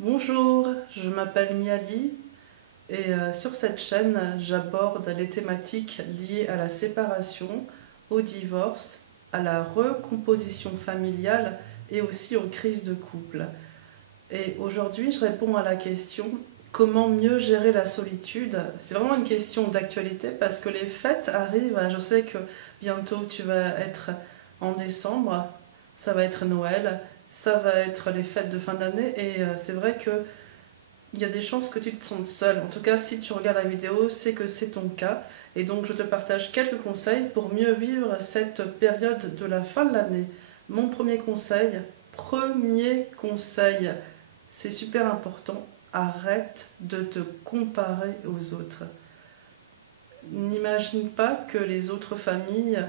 Bonjour, je m'appelle Miali et sur cette chaîne, j'aborde les thématiques liées à la séparation, au divorce, à la recomposition familiale et aussi aux crises de couple. Et aujourd'hui, je réponds à la question comment mieux gérer la solitude. C'est vraiment une question d'actualité parce que les fêtes arrivent. Je sais que bientôt tu vas être en décembre, ça va être Noël, ça va être les fêtes de fin d'année et c'est vrai que il y a des chances que tu te sentes seule. En tout cas, si tu regardes la vidéo, c'est que c'est ton cas. Et donc, je te partage quelques conseils pour mieux vivre cette période de la fin de l'année. Mon premier conseil, c'est super important, arrête de te comparer aux autres. N'imagine pas que les autres familles,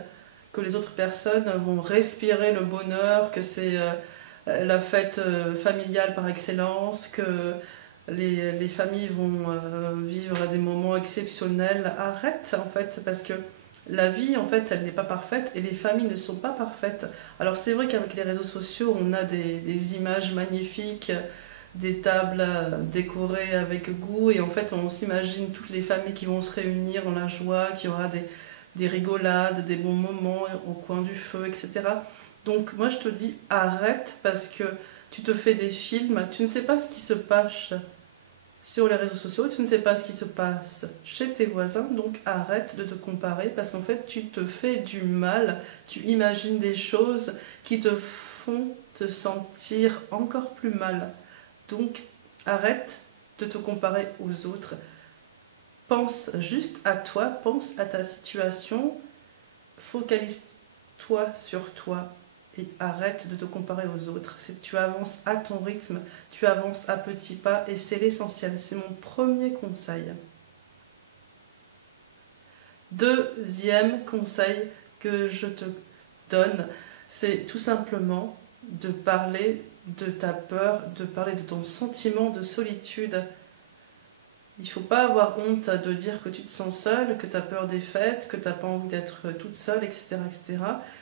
que les autres personnes vont respirer le bonheur, que c'est la fête familiale par excellence, que les familles vont vivre des moments exceptionnels. Arrête en fait, parce que la vie en fait elle n'est pas parfaite et les familles ne sont pas parfaites. Alors c'est vrai qu'avec les réseaux sociaux on a des images magnifiques, des tables décorées avec goût et en fait on s'imagine toutes les familles qui vont se réunir dans la joie, qu'il y aura des rigolades, des bons moments au coin du feu, etc. Donc moi je te dis arrête parce que tu te fais des films, tu ne sais pas ce qui se passe sur les réseaux sociaux, tu ne sais pas ce qui se passe chez tes voisins, donc arrête de te comparer parce qu'en fait tu te fais du mal, tu imagines des choses qui te font te sentir encore plus mal. Donc arrête de te comparer aux autres, pense juste à toi, pense à ta situation, focalise-toi sur toi et arrête de te comparer aux autres. Tu avances à ton rythme, tu avances à petits pas et c'est l'essentiel. C'est mon premier conseil. Deuxième conseil que je te donne, c'est tout simplement de parler de ta peur, de parler de ton sentiment de solitude. Il ne faut pas avoir honte de dire que tu te sens seule, que tu as peur des fêtes, que tu n'as pas envie d'être toute seule, etc. etc.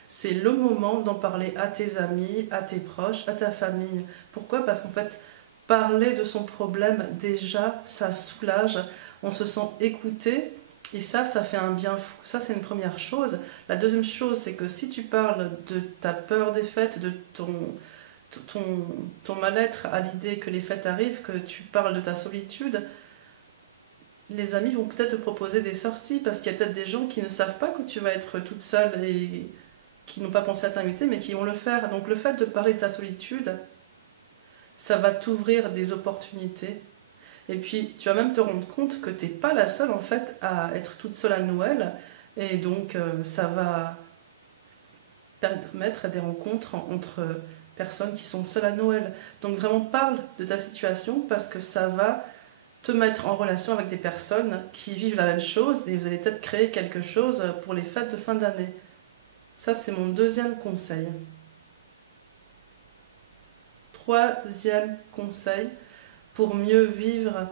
C'est le moment d'en parler à tes amis, à tes proches, à ta famille. Pourquoi ? Parce qu'en fait, parler de son problème, déjà, ça soulage, on se sent écouté, et ça fait un bien fou. Ça, c'est une première chose. La deuxième chose, c'est que si tu parles de ta peur des fêtes, de ton mal-être à l'idée que les fêtes arrivent, que tu parles de ta solitude, les amis vont peut-être te proposer des sorties parce qu'il y a peut-être des gens qui ne savent pas que tu vas être toute seule et qui n'ont pas pensé à t'inviter mais qui vont le faire. Donc le fait de parler de ta solitude, ça va t'ouvrir des opportunités. Et puis tu vas même te rendre compte que tu n'es pas la seule en fait à être toute seule à Noël. Et donc ça va permettre des rencontres entre personnes qui sont seules à Noël. Donc vraiment parle de ta situation parce que ça va te mettre en relation avec des personnes qui vivent la même chose et vous allez peut-être créer quelque chose pour les fêtes de fin d'année. Ça, c'est mon deuxième conseil. Troisième conseil pour mieux vivre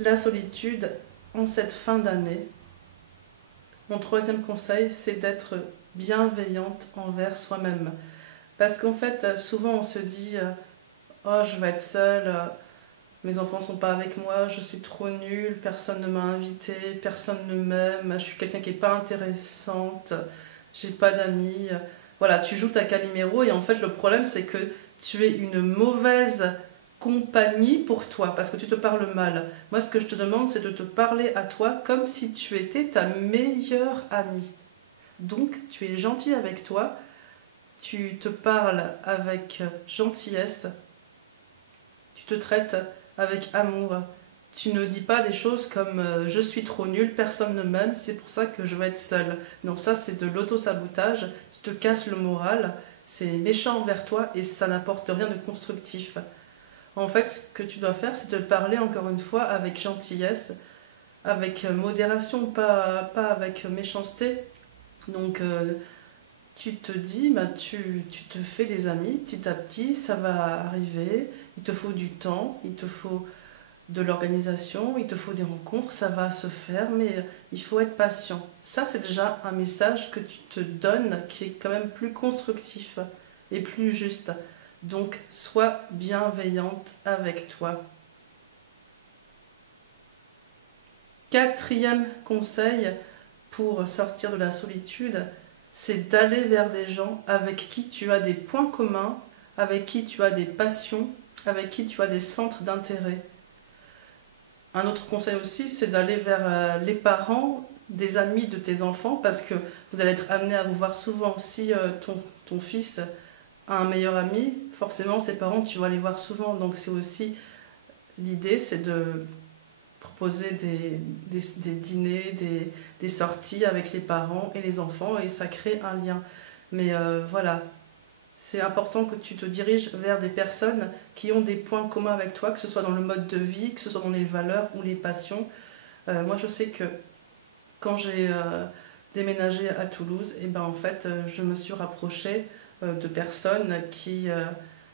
la solitude en cette fin d'année. Mon troisième conseil, c'est d'être bienveillante envers soi-même. Parce qu'en fait, souvent on se dit « Oh, je vais être seule ». Mes enfants sont pas avec moi, je suis trop nulle, personne ne m'a invitée, personne ne m'aime, je suis quelqu'un qui est pas intéressante, j'ai pas d'amis. Voilà, tu joues ta Calimero et en fait le problème c'est que tu es une mauvaise compagnie pour toi parce que tu te parles mal. Moi ce que je te demande c'est de te parler à toi comme si tu étais ta meilleure amie. Donc tu es gentil avec toi, tu te parles avec gentillesse, tu te traites avec amour. Tu ne dis pas des choses comme je suis trop nulle, personne ne m'aime, c'est pour ça que je veux être seule. Non, ça c'est de l'auto-sabotage, tu te casses le moral, c'est méchant envers toi et ça n'apporte rien de constructif. En fait, ce que tu dois faire, c'est de parler encore une fois avec gentillesse, avec modération, pas avec méchanceté. Donc tu te dis, bah, tu te fais des amis petit à petit, ça va arriver, il te faut du temps, il te faut de l'organisation, il te faut des rencontres, ça va se faire, mais il faut être patient. Ça, c'est déjà un message que tu te donnes qui est quand même plus constructif et plus juste. Donc, sois bienveillante avec toi. Quatrième conseil pour sortir de la solitude, c'est d'aller vers des gens avec qui tu as des points communs, avec qui tu as des passions, avec qui tu as des centres d'intérêt. Un autre conseil aussi, c'est d'aller vers les parents des amis de tes enfants, parce que vous allez être amené à vous voir souvent. Si ton fils a un meilleur ami, forcément ses parents, tu vas les voir souvent. Donc c'est aussi l'idée, c'est de proposer des dîners, des sorties avec les parents et les enfants, et ça crée un lien. Mais voilà, c'est important que tu te diriges vers des personnes qui ont des points communs avec toi, que ce soit dans le mode de vie, que ce soit dans les valeurs ou les passions. Moi, je sais que quand j'ai déménagé à Toulouse, et ben en fait, je me suis rapprochée de personnes qui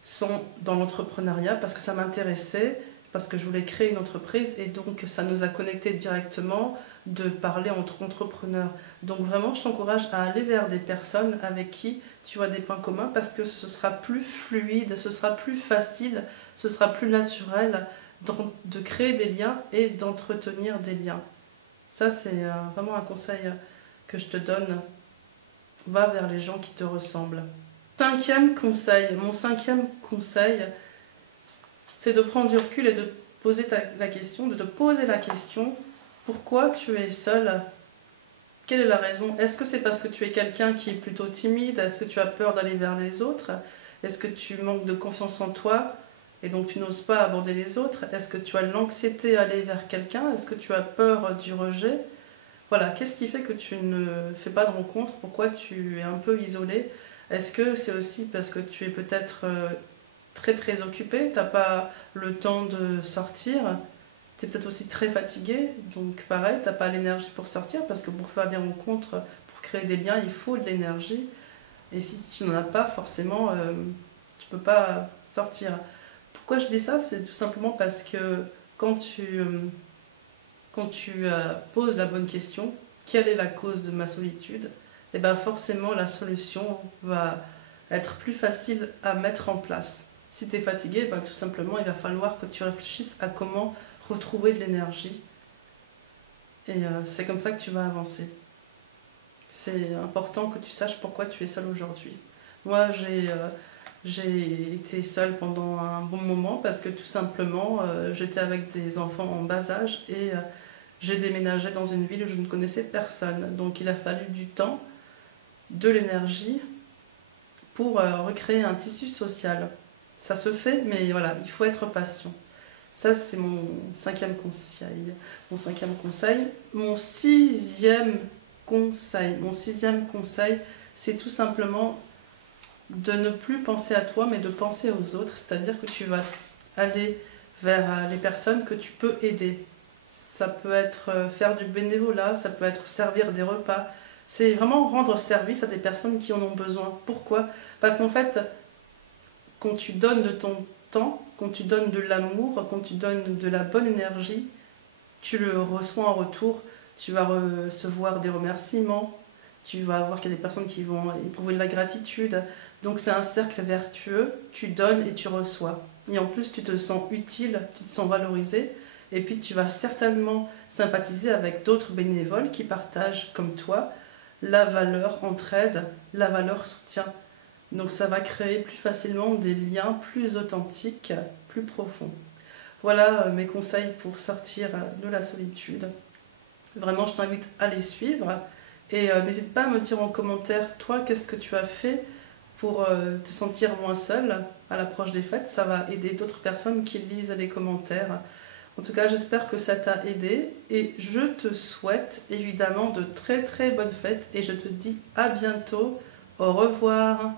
sont dans l'entrepreneuriat parce que ça m'intéressait, parce que je voulais créer une entreprise, et donc ça nous a connectés directement de parler entre entrepreneurs. Donc vraiment, je t'encourage à aller vers des personnes avec qui tu as des points communs, parce que ce sera plus fluide, ce sera plus facile, ce sera plus naturel de créer des liens et d'entretenir des liens. Ça, c'est vraiment un conseil que je te donne. Va vers les gens qui te ressemblent. Mon cinquième conseil, c'est de prendre du recul et de poser la question, de te poser la question, pourquoi tu es seule? Quelle est la raison? Est-ce que c'est parce que tu es quelqu'un qui est plutôt timide? Est-ce que tu as peur d'aller vers les autres? Est-ce que tu manques de confiance en toi et donc tu n'oses pas aborder les autres? Est-ce que tu as l'anxiété à aller vers quelqu'un? Est-ce que tu as peur du rejet? Voilà, qu'est-ce qui fait que tu ne fais pas de rencontre? Pourquoi tu es un peu isolé? Est-ce que c'est aussi parce que tu es peut-être très très occupé, tu n'as pas le temps de sortir? Tu es peut-être aussi très fatigué, donc pareil, tu n'as pas l'énergie pour sortir, parce que pour faire des rencontres, pour créer des liens, il faut de l'énergie. Et si tu n'en as pas, forcément, tu ne peux pas sortir. Pourquoi je dis ça? C'est tout simplement parce que quand tu poses la bonne question, quelle est la cause de ma solitude? Et bien forcément, la solution va être plus facile à mettre en place. Si tu es fatigué, ben, tout simplement, il va falloir que tu réfléchisses à comment retrouver de l'énergie. Et c'est comme ça que tu vas avancer. C'est important que tu saches pourquoi tu es seule aujourd'hui. Moi, j'ai été seule pendant un bon moment parce que tout simplement, j'étais avec des enfants en bas âge et j'ai déménagé dans une ville où je ne connaissais personne. Donc il a fallu du temps, de l'énergie pour recréer un tissu social. Ça se fait, mais voilà, il faut être patient. Ça, c'est mon cinquième conseil. Mon sixième conseil, c'est tout simplement de ne plus penser à toi, mais de penser aux autres. C'est-à-dire que tu vas aller vers les personnes que tu peux aider. Ça peut être faire du bénévolat, ça peut être servir des repas. C'est vraiment rendre service à des personnes qui en ont besoin. Pourquoi? Parce qu'en fait, quand tu donnes de ton temps, quand tu donnes de l'amour, quand tu donnes de la bonne énergie, tu le reçois en retour. Tu vas recevoir des remerciements, tu vas voir qu'il y a des personnes qui vont éprouver de la gratitude. Donc c'est un cercle vertueux, tu donnes et tu reçois. Et en plus, tu te sens utile, tu te sens valorisé. Et puis tu vas certainement sympathiser avec d'autres bénévoles qui partagent comme toi la valeur entraide, la valeur soutien. Donc ça va créer plus facilement des liens plus authentiques, plus profonds. Voilà mes conseils pour sortir de la solitude. Vraiment, je t'invite à les suivre. Et n'hésite pas à me dire en commentaire, toi, qu'est-ce que tu as fait pour te sentir moins seule à l'approche des fêtes. Ça va aider d'autres personnes qui lisent les commentaires. En tout cas, j'espère que ça t'a aidé. Et je te souhaite évidemment de très très bonnes fêtes. Et je te dis à bientôt. Au revoir.